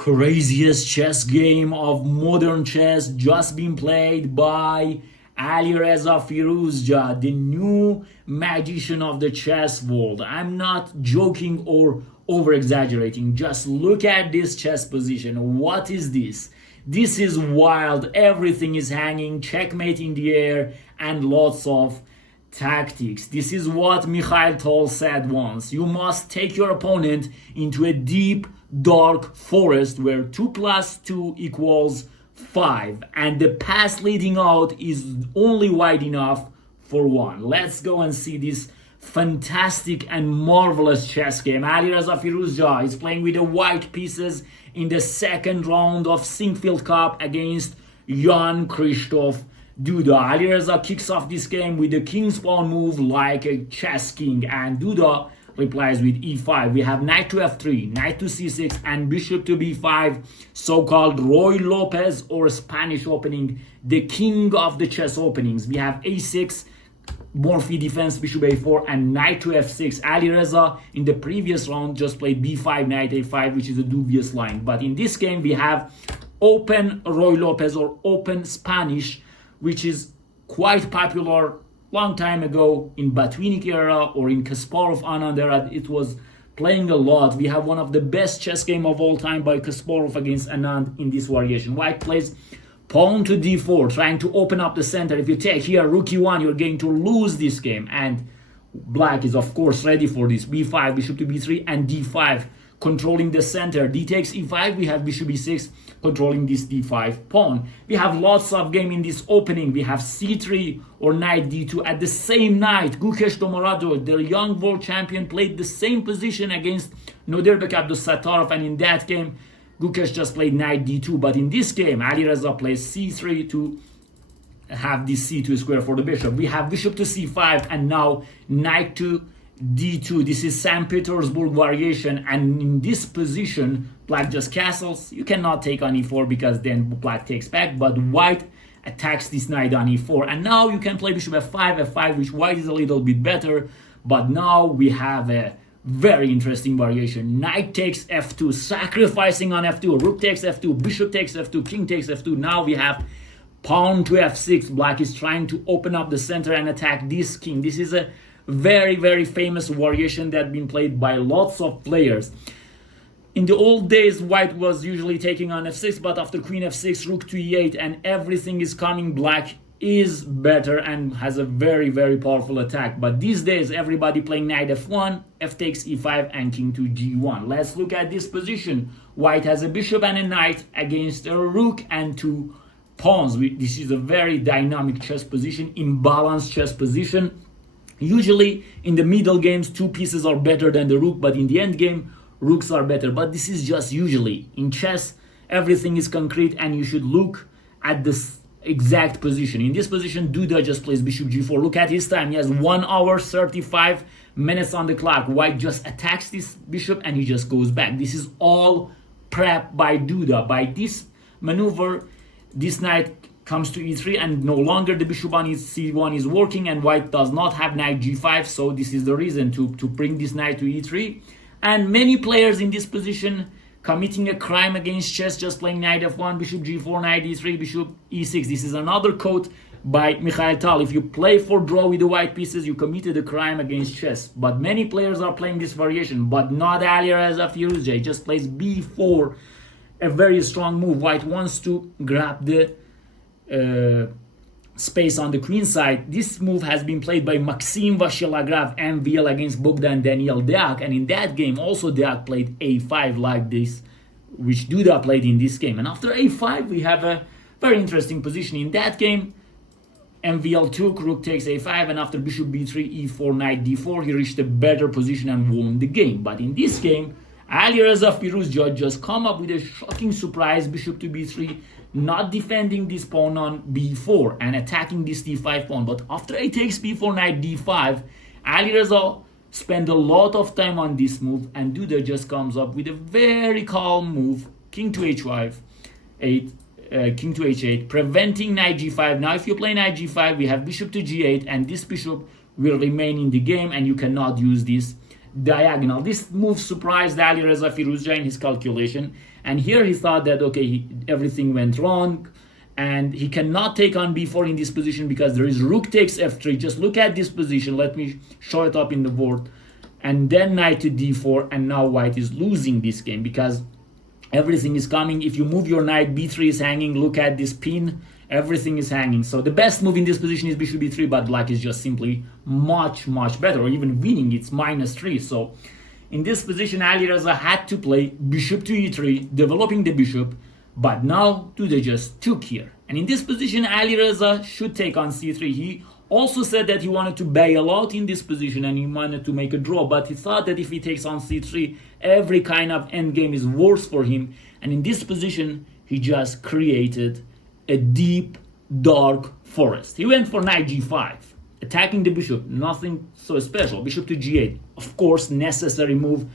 craziest chess game of modern chess just been played by Alireza Firouzja, the new magician of the chess world. I'm not joking or over exaggerating. Just look at this chess position. What is this? This is wild. Everything is hanging, checkmate in the air, and lots of tactics. This is what Mikhaiel said once. You must take your opponent into a deep, dark forest where 2 plus 2 equals 5, and the path leading out is only wide enough for 1. Let's go and see this fantastic and marvelous chess game. Alireza Firouzja is playing with the white pieces in the second round of Sinquefield Cup against Jan Krzysztof Duda. Alireza kicks off this game with the king's pawn move like a chess king, and Duda replies with e5. We have knight to f3, knight to c6, and bishop to b5, so-called Roy Lopez or Spanish opening, the king of the chess openings. We have a6, Morphy defense, bishop a4, and knight to f6. Alireza in the previous round just played b5, knight a5, which is a dubious line. But in this game we have open Roy Lopez or open Spanish, which is quite popular long time ago in Batwinik era or in Kasparov Anand era. It was playing a lot. We have one of the best chess game of all time by Kasparov against Anand in this variation. White plays pawn to d4, trying to open up the center. If you take here rook e1, you're going to lose this game. And black is of course ready for this. b5, bishop to b3, and d5, controlling the center. D takes e5, we have bishop e6, controlling this d5 pawn. We have lots of game in this opening. We have c3 or knight d2. At the same night, Gukesh Domorado, the young world champion, played the same position against Nodirbek Abdusattarov, and in that game, Gukesh just played knight d2. But in this game, Alireza plays c3 to have this c2 square for the bishop. We have bishop to c5, and now knight to d2. This is St. Petersburg variation, and in this position black just castles. You cannot take on e4 because then black takes back, but white attacks this knight on e4, and now you can play bishop f5, which white is a little bit better. But now we have a very interesting variation. Knight takes f2, sacrificing on f2, rook takes f2, bishop takes f2, king takes f2. Now we have pawn to f6. Black is trying to open up the center and attack this king. This is a very, very famous variation that been played by lots of players. In the old days, white was usually taking on f6, but after queen f6, rook to e8, and everything is coming, black is better and has a very, very powerful attack. But these days, everybody playing knight f1, f takes e5, and king to g1. Let's look at this position. White has a bishop and a knight against a rook and 2 pawns. This is a very dynamic chess position, imbalanced chess position. Usually in the middle games, 2 pieces are better than the rook, but in the end game, rooks are better. But this is just usually. In chess, everything is concrete and you should look at this exact position. In this position, Duda just plays bishop g4. Look at his time. He has 1 hour 35 minutes on the clock. White just attacks this bishop and he just goes back. This is all prep by Duda. By this maneuver, this knight comes to e3, and no longer the bishop on c1 is working, and white does not have knight g5, so this is the reason to bring this knight to e3. And many players in this position committing a crime against chess, just playing knight f1, bishop g4, knight e3, bishop e6. This is another quote by Mikhaiel. If you play for draw with the white pieces, you committed a crime against chess. But many players are playing this variation, but not Alireza Firouzja. He just plays b4, a very strong move. White wants to grab the space on the queen side. This move has been played by Maxim Vashilagraf MVL against Bogdan Daniel Deak, and in that game also Deak played a5 like this, which Duda played in this game. And after a5 we have a very interesting position. In that game MVL took, rook takes a5, and after bishop b3, e4, knight d4, he reached a better position and won the game. But in this game, Alireza Firouzja just come up with a shocking surprise, bishop to b3, not defending this pawn on b4 and attacking this d5 pawn. But after a takes b4, knight d5, Alireza spent a lot of time on this move, and Duda just comes up with a very calm move, king to h5, king to h8, preventing knight g5. Now if you play knight g5, we have bishop to g8, and this bishop will remain in the game, and you cannot use this diagonal. This move surprised Alireza Firouzja in his calculation. And here he thought that, okay, everything went wrong, and he cannot take on b4 in this position because there is rook takes f3. Just look at this position. Let me show it up in the board. And then knight to d4, and now white is losing this game because everything is coming. If you move your knight, b3 is hanging. Look at this pin. Everything is hanging. So the best move in this position is bishop b3, but black is just simply much better, or even winning. It's -3. So in this position, Alireza had to play bishop to e3, developing the bishop, but now Duda just took here. And in this position, Alireza should take on c3. He also said that he wanted to bail out in this position and he wanted to make a draw, but he thought that if he takes on c3, every kind of endgame is worse for him. And in this position, he just created a deep, dark forest. He went for knight g5, attacking the bishop, nothing so special. Bishop to g8, of course, necessary move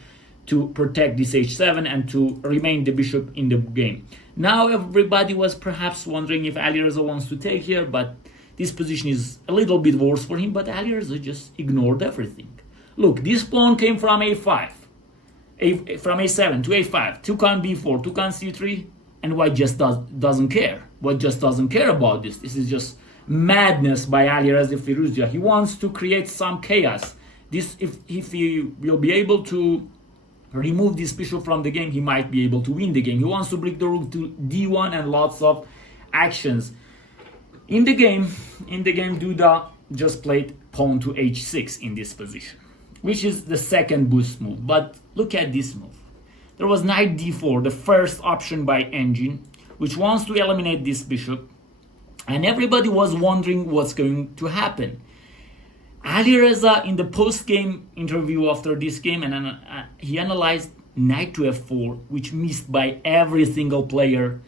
to protect this h7 and to remain the bishop in the game. Now everybody was perhaps wondering if Alireza wants to take here, but this position is a little bit worse for him, but Alireza just ignored everything. Look, this pawn came from a5, from a7 to a5, took on b4, took on c3, and white just doesn't care. White just doesn't care about this. This is just madness by Alireza Firouzja. He wants to create some chaos. This, if he will be able to remove this bishop from the game, he might be able to win the game. He wants to bring the rook to d1 and lots of actions. In the game, Duda just played pawn to h6 in this position, which is the second boost move. But look at this move. There was knight d4, the first option by Engine, which wants to eliminate this bishop. And everybody was wondering what's going to happen. Alireza, in the post-game interview after this game, and he analyzed knight to f4, which missed by every single player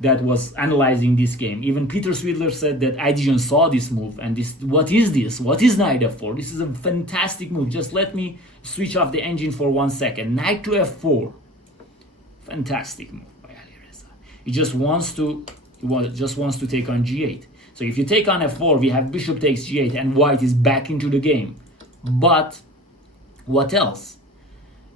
that was analyzing this game. Even Peter Swidler said that I didn't saw this move, and this, what is this? What is knight f4? This is a fantastic move. Just let me switch off the engine for 1 second. Knight to f4, fantastic move by Alireza. He just wants to take on g8. So if you take on f4, we have bishop takes g8, and white is back into the game. But what else?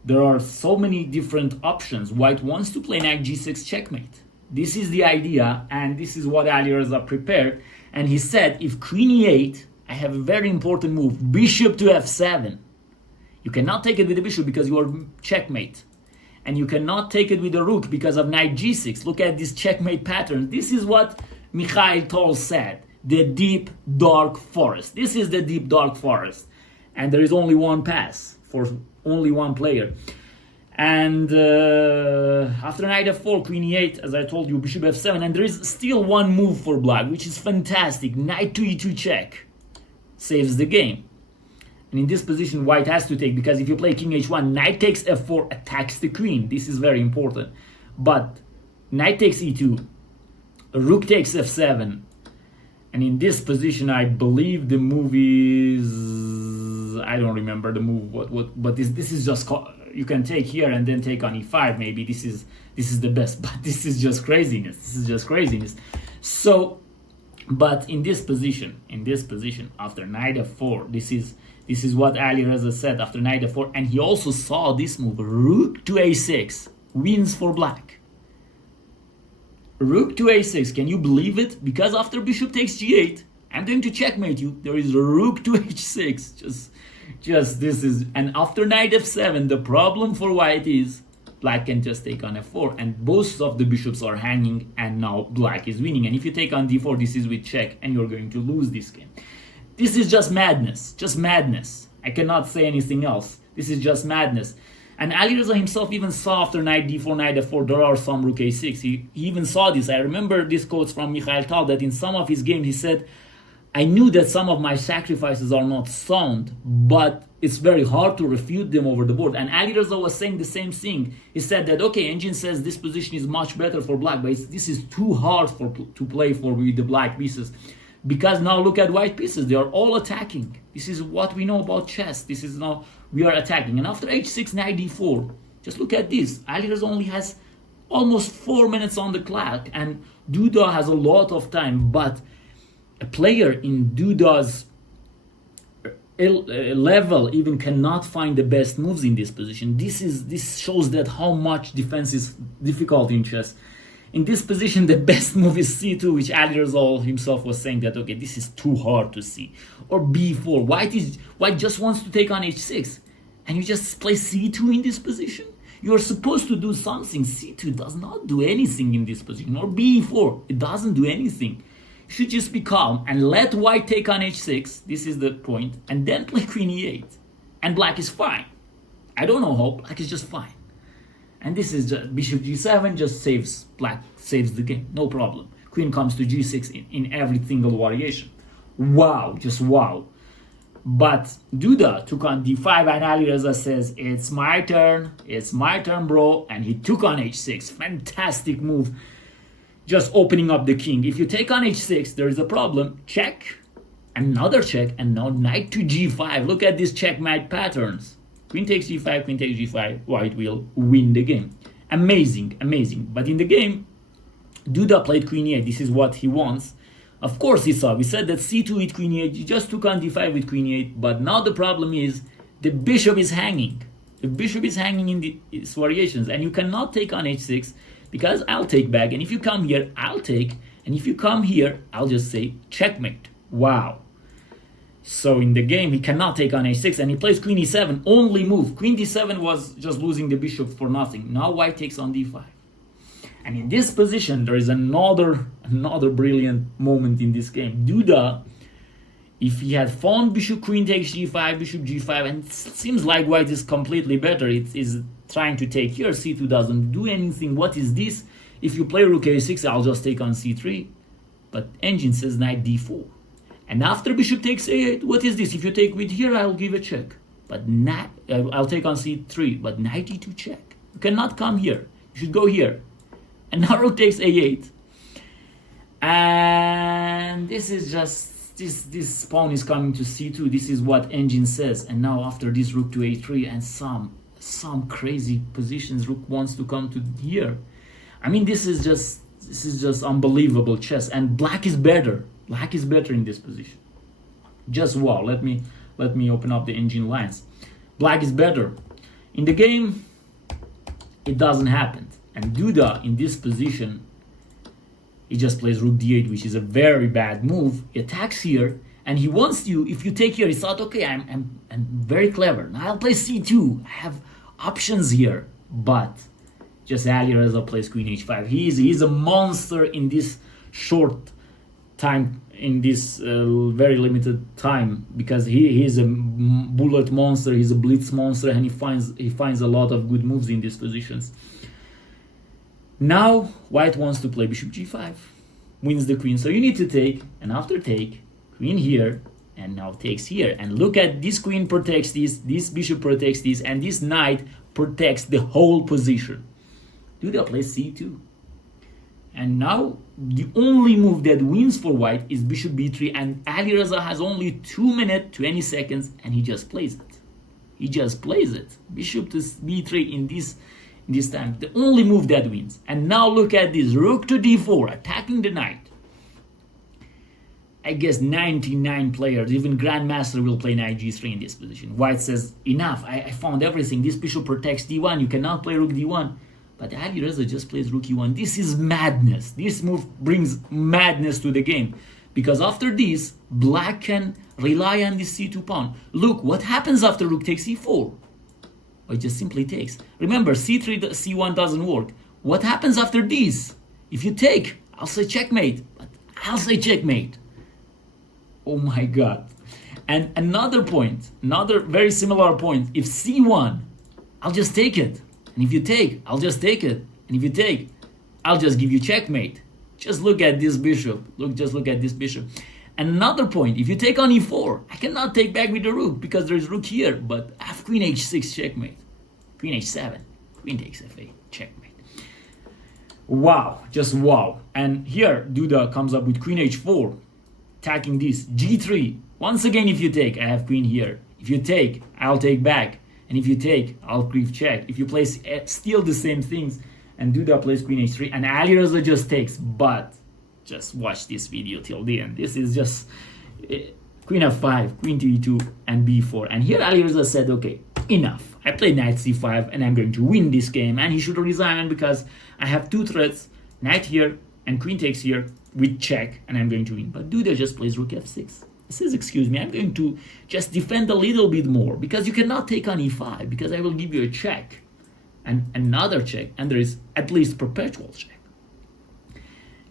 There are so many different options. White wants to play knight g6 checkmate. This is the idea, and this is what Alireza prepared. And he said, if queen e8, I have a very important move, bishop to f7. You cannot take it with the bishop because you are checkmate. And you cannot take it with the rook because of knight g6. Look at this checkmate pattern. This is what Mikhaiel said, the deep, dark forest. This is the deep, dark forest. And there is only one pass for only one player. And after knight f4, queen e8, as I told you, bishop f7, and there is still one move for black, which is fantastic. Knight to e2 check saves the game. And in this position, white has to take, because if you play king h1, knight takes f4 attacks the queen. This is very important. But knight takes e2, rook takes f7, and in this position, I believe the move is, I don't remember the move. But this is just, you can take here and then take on e5. Maybe this is the best, but this is just craziness. This is just craziness. So, but in this position, after knight f4, this is what Alireza said after knight f4, and he also saw this move, rook to a6, wins for black. Rook to a6, can you believe it? Because after bishop takes g8, I'm going to checkmate you. There is a rook to h6. Just this is, and after knight f7, the problem for white is black can just take on f4, and both of the bishops are hanging, and now black is winning. And if you take on d4, this is with check, and you're going to lose this game. This is just madness, I cannot say anything else. This is just madness. And Alireza himself even saw after knight d4, knight f4, there are some rook a6. He even saw this. I remember this quote from Mikhaiel that in some of his games he said, I knew that some of my sacrifices are not sound, but it's very hard to refute them over the board. And Alireza was saying the same thing. He said that, okay, Engine says this position is much better for black, but this is too hard to play for with the black pieces. Because now look at white pieces, they are all attacking. This is what we know about chess. This is now we are attacking. And after h6, knight d4, just look at this. Alireza only has almost 4 minutes on the clock, and Duda has a lot of time. But a player in Duda's level even cannot find the best moves in this position. This shows that how much defense is difficult in chess. In this position, the best move is c2, which Alireza himself was saying that, okay, this is too hard to see. Or b4. White just wants to take on h6. And you just play c2 in this position? You are supposed to do something. c2 does not do anything in this position. Or b4, it doesn't do anything. You should just be calm and let white take on h6. This is the point. And then play queen e8. And black is fine. I don't know how. Black is just fine. And this is just bishop g7 just saves the game. No problem. Queen comes to g6 in every single variation. Wow, just wow. But Duda took on d5 and Alireza says, it's my turn, bro. And he took on h6. Fantastic move. Just opening up the king. If you take on h6, there is a problem. Check, another check, and now knight to g5. Look at these checkmate patterns. Queen takes g5, queen takes g5. White will win the game. Amazing, amazing. But in the game, Duda played queen e8. This is what he wants. Of course he saw. We said that c2 with queen e8. You just took on d5 with queen e8. But now the problem is the bishop is hanging. The bishop is hanging in its variations. And you cannot take on h6 because I'll take back. And if you come here, I'll take. And if you come here, I'll just say checkmate. Wow. So in the game, he cannot take on h6. And he plays queen e7. Only move. Queen d7 was just losing the bishop for nothing. Now white takes on d5. And in this position, there is another brilliant moment in this game. Duda, if he had found bishop queen takes g5, bishop g5, and it seems like white is completely better. It is trying to take here. c2 doesn't do anything. What is this? If you play rook a6, I'll just take on c3. But engine says knight d4. And after bishop takes a8, what is this? If you take with here, I'll give a check. But I'll take on c3. But knight e2 check. You cannot come here. You should go here. And now rook takes a8. And this is just, this pawn is coming to c2. This is what engine says. And now after this, rook to a3 and some crazy positions, rook wants to come to here. I mean, this is just unbelievable chess. And black is better. Black is better in this position. Just wow. Let me open up the engine lines. Black is better. In the game, it doesn't happen. And Duda, in this position, he just plays rook d8, which is a very bad move. He attacks here, and he wants you, if you take here, he thought, okay, I'm very clever. Now I'll play c2. I have options here. But just Alireza plays queen h5. He's a monster in this short time, in this very limited time, because he's a bullet monster, he's a blitz monster, and he finds a lot of good moves in these positions. Now, white wants to play bishop g5, wins the queen. So you need to take, and after take, queen here, and now takes here. And look at this queen protects this bishop protects this, and this knight protects the whole position. Duda plays c2. And now, the only move that wins for white is bishop b3, and Alireza has only 2 minutes, 20 seconds, and he just plays it. He just plays it. Bishop to b3 in this time, the only move that wins. And now look at this, rook to d4, attacking the knight. I guess 99 players, even grandmaster, will play knight g3 in this position. White says, enough, I found everything. This bishop protects d1, you cannot play rook d1. But Alireza just plays rook e1. This is madness. This move brings madness to the game. Because after this, black can rely on this c2 pawn. Look, what happens after rook takes e4? Or it just simply takes. Remember, c3, c1 doesn't work. What happens after this? If you take, I'll say checkmate. But I'll say checkmate. Oh my God. And another point, another very similar point. If c1, I'll just take it. And if you take, I'll just take it. And if you take, I'll just give you checkmate. Just look at this bishop. Just look at this bishop. And another point, if you take on e4, I cannot take back with the rook because there's rook here, but I have queen h6 checkmate. Queen h7, queen takes f8, checkmate. Wow, just wow. And here, Duda comes up with queen h4, attacking this. g3, once again, if you take, I have queen here. If you take, I'll take back. And if you take, I'll grief check. If you place still the same things, and Duda plays queen h3, and Alireza just takes, but just watch this video till the end. This is just queen f5, queen to e2, and b4. And here Alireza said, okay, enough. I played knight c5 and I'm going to win this game. And he should resign because I have two threats, knight here and queen takes here with check, and I'm going to win. But Duda just plays rook f6. He says, excuse me, I'm going to just defend a little bit more because you cannot take on e5 because I will give you a check and another check, and there is at least perpetual check.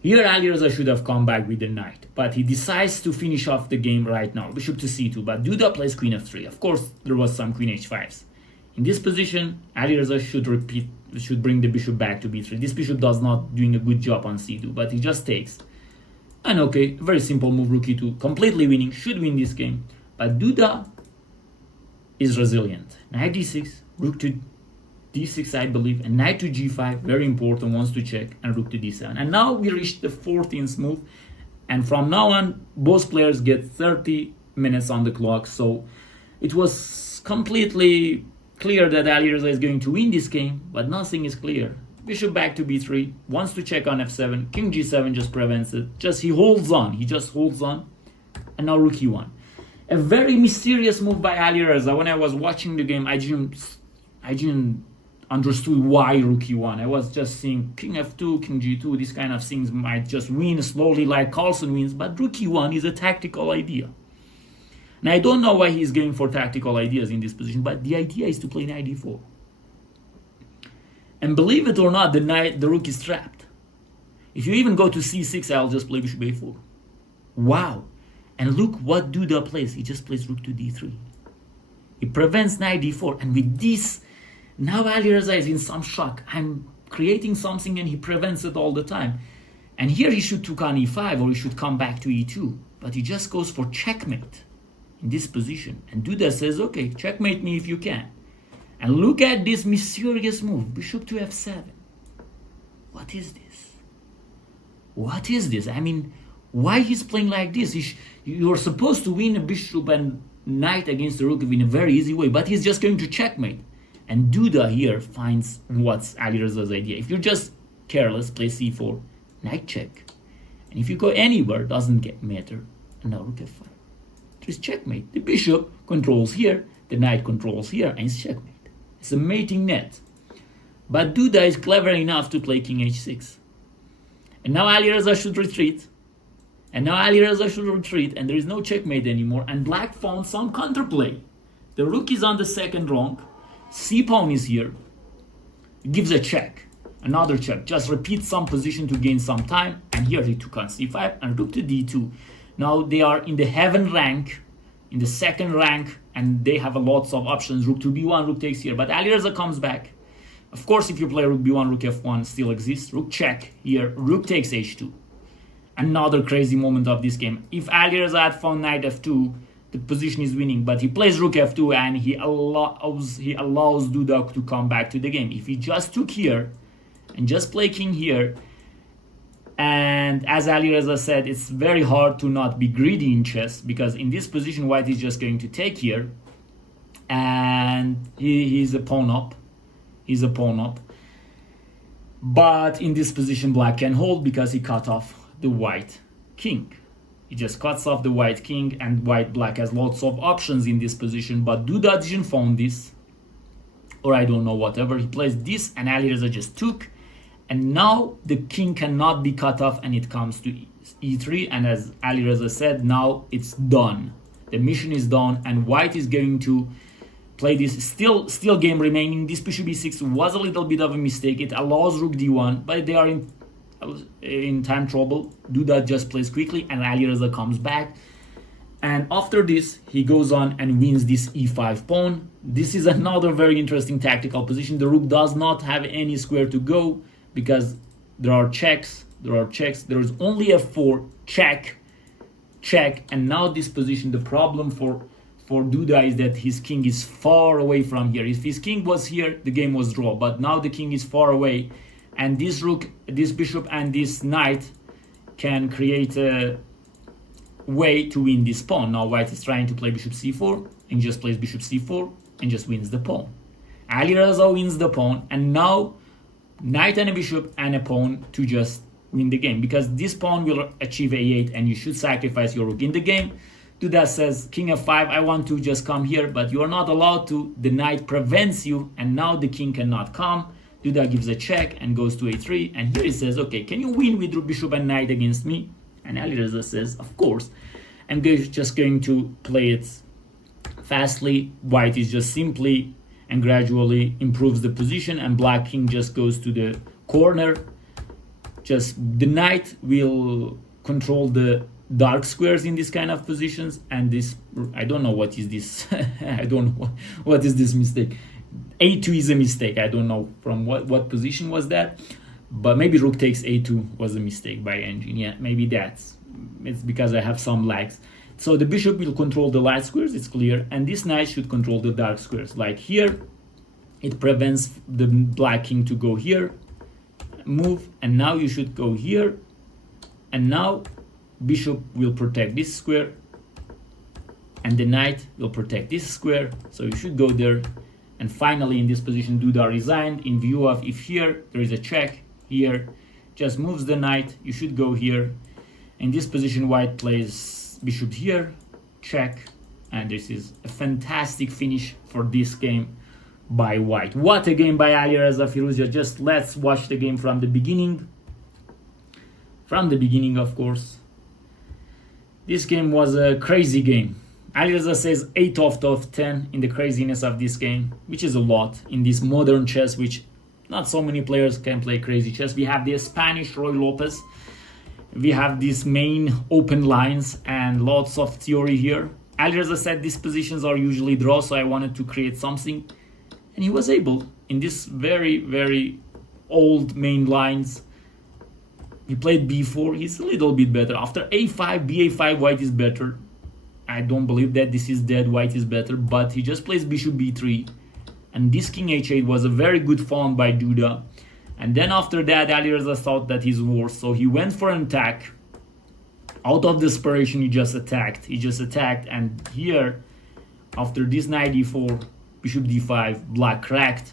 Here Alireza should have come back with the knight, but he decides to finish off the game right now. Bishop to c2, but Duda plays queen f3. Of course, there was some queen h5s. In this position, Alireza should bring the bishop back to b3. This bishop does not doing a good job on c2, but he just takes. And okay, very simple move, rook e2, completely winning, should win this game. But Duda is resilient. Knight d6, rook to d6, I believe, and knight to g5, very important, wants to check, and rook to d7. And now we reached the 14th move, and from now on, both players get 30 minutes on the clock. So it was completely clear that Alireza is going to win this game, but nothing is clear. Bishop back to b3, wants to check on f7, king g7 just prevents it. He holds on, he just holds on, and now rook e1. A very mysterious move by Alireza. When I was watching the game, I didn't understood why rook e1. I was just seeing king f2, king g2, these kind of things might just win slowly like Carlsen wins, but rook e1 is a tactical idea. And I don't know why he's going for tactical ideas in this position, but the idea is to play knight d4. And believe it or not, the rook is trapped. If you even go to c6, I'll just play bishop a4. Wow. And look what Duda plays. He just plays rook to d3. He prevents knight d4, and with this, now Alireza is in some shock. I'm creating something and he prevents it all the time. And here he should take on e5 or he should come back to e2. But he just goes for checkmate in this position. And Duda says, okay, checkmate me if you can. And look at this mysterious move, bishop to f7. What is this? What is this? I mean, why he's playing like this? You're supposed to win a bishop and knight against the rook in a very easy way, but he's just going to checkmate. And Duda here finds what's Alireza's idea. If you're just careless, play c4, knight check. And if you go anywhere, doesn't matter. And now rook f5. There's checkmate. The bishop controls here, the knight controls here, and it's checkmate. It's a mating net. But Duda is clever enough to play king h6. And now Alireza should retreat. And there is no checkmate anymore. And black found some counterplay. The rook is on the second rank. C-pawn is here. It gives a check. Another check. Just repeat some position to gain some time. And here he took on c5 and rook to d2. Now they are in the heaven rank, in the second rank, and they have lots of options. Rook to b1, rook takes here. But Alireza comes back. Of course, if you play rook b1, rook f1 still exists. Rook check here. Rook takes h2. Another crazy moment of this game. If Alireza had found knight f2, the position is winning, but he plays rook f2 and he allows Duda to come back to the game. If he just took here and just play king here, and as Alireza said, it's very hard to not be greedy in chess, because in this position white is just going to take here and he's a pawn up. But in this position black can hold because he cut off the white king. He just cuts off the white king, and black has lots of options in this position, but Duda didn't found this, or I don't know, whatever. He plays this and Alireza just took, and now the king cannot be cut off and it comes to e3, and as Alireza said, now it's done. The mission is done and white is going to play this still game remaining. This bishop e6 was a little bit of a mistake. It allows rook d1, but they are in time trouble. Duda just plays quickly and Alireza comes back, and after this he goes on and wins this e5 pawn. This is another very interesting tactical position. The rook does not have any square to go because there are checks. There is only f4, check, and now this position, the problem for Duda is that his king is far away from here. If his king was here, the game was draw, but now the king is far away. And this rook, this bishop, and this knight can create a way to win this pawn. Now white is trying to play bishop c4 and just plays bishop c4 and just wins the pawn. Alireza wins the pawn, and now knight and a bishop and a pawn to just win the game, because this pawn will achieve a8 and you should sacrifice your rook in the game. Duda says king f5, I want to just come here, but you are not allowed to. The knight prevents you, and now the king cannot come. Duda gives a check and goes to a3, and here he says, okay, can you win with bishop and knight against me? And Alireza says, of course. I'm just going to play it fastly. White is just simply and gradually improves the position, and black king just goes to the corner. Just the knight will control the dark squares in this kind of positions, and this, I don't know what is this. I don't know what is this mistake. a2 is a mistake. I don't know from what position was that, but maybe rook takes a2 was a mistake by engine. Yeah, maybe it's because I have some lags. So the bishop will control the light squares, it's clear, and this knight should control the dark squares. Like here, it prevents the black king to go here, move, and now you should go here, and now bishop will protect this square, and the knight will protect this square, so you should go there. And finally, in this position, Duda resigned in view of if here there is a check, here just moves the knight, you should go here. In this position, white plays bishop here, check, and this is a fantastic finish for this game by white. What a game by Alireza Firouzja. Just let's watch the game from the beginning. From the beginning, of course. This game was a crazy game. Alireza says 8 out of 10 in the craziness of this game, which is a lot in this modern chess, which not so many players can play crazy chess. We have the Spanish Roy Lopez. We have these main open lines and lots of theory here. Alireza said these positions are usually draw, so I wanted to create something. And he was able, in this very, very old main lines. He played b4, he's a little bit better. After a5, ba5, white is better. I don't believe that this is dead, white is better, but he just plays bishop b3. And this king h8 was a very good pawn by Duda. And then after that, Alireza thought that he's worse, so he went for an attack. Out of desperation, he just attacked. And here, after this knight d4, bishop d5, black cracked.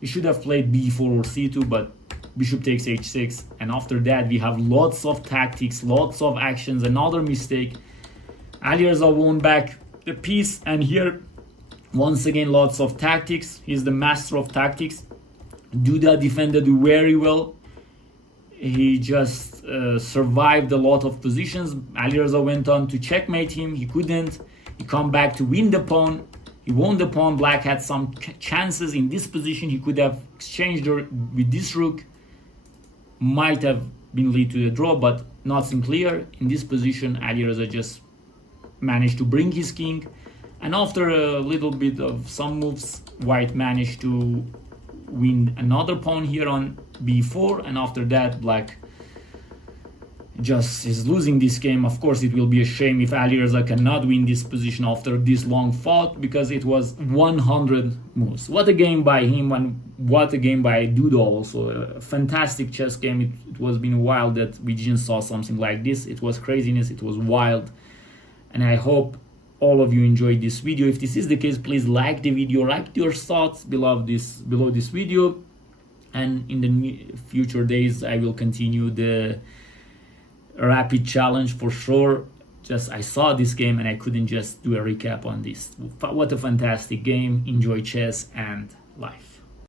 He should have played b4 or c2, but bishop takes h6. And after that, we have lots of tactics, lots of actions. Another mistake. Alireza won back the piece, and here, once again, lots of tactics. He's the master of tactics. Duda defended very well. He just survived a lot of positions. Alireza went on to checkmate him. He couldn't. He come back to win the pawn. He won the pawn. Black had some chances in this position. He could have exchanged with this rook. Might have been lead to the draw, but nothing clear. In this position, Alireza just managed to bring his king. And after a little bit of some moves, white managed to win another pawn here on b4, and after that black just is losing this game. Of course, it will be a shame if Alireza cannot win this position after this long fight, because it was 100 moves. What a game by him, and what a game by Duda also. A fantastic chess game. It was been a while that we didn't saw something like this. It was craziness, it was wild, and I hope all of you enjoyed this video. If this is the case, please like the video, write your thoughts below this video, and in the future days I will continue the rapid challenge for sure. Just I saw this game and I couldn't just do a recap on this. What a fantastic game. Enjoy chess and life.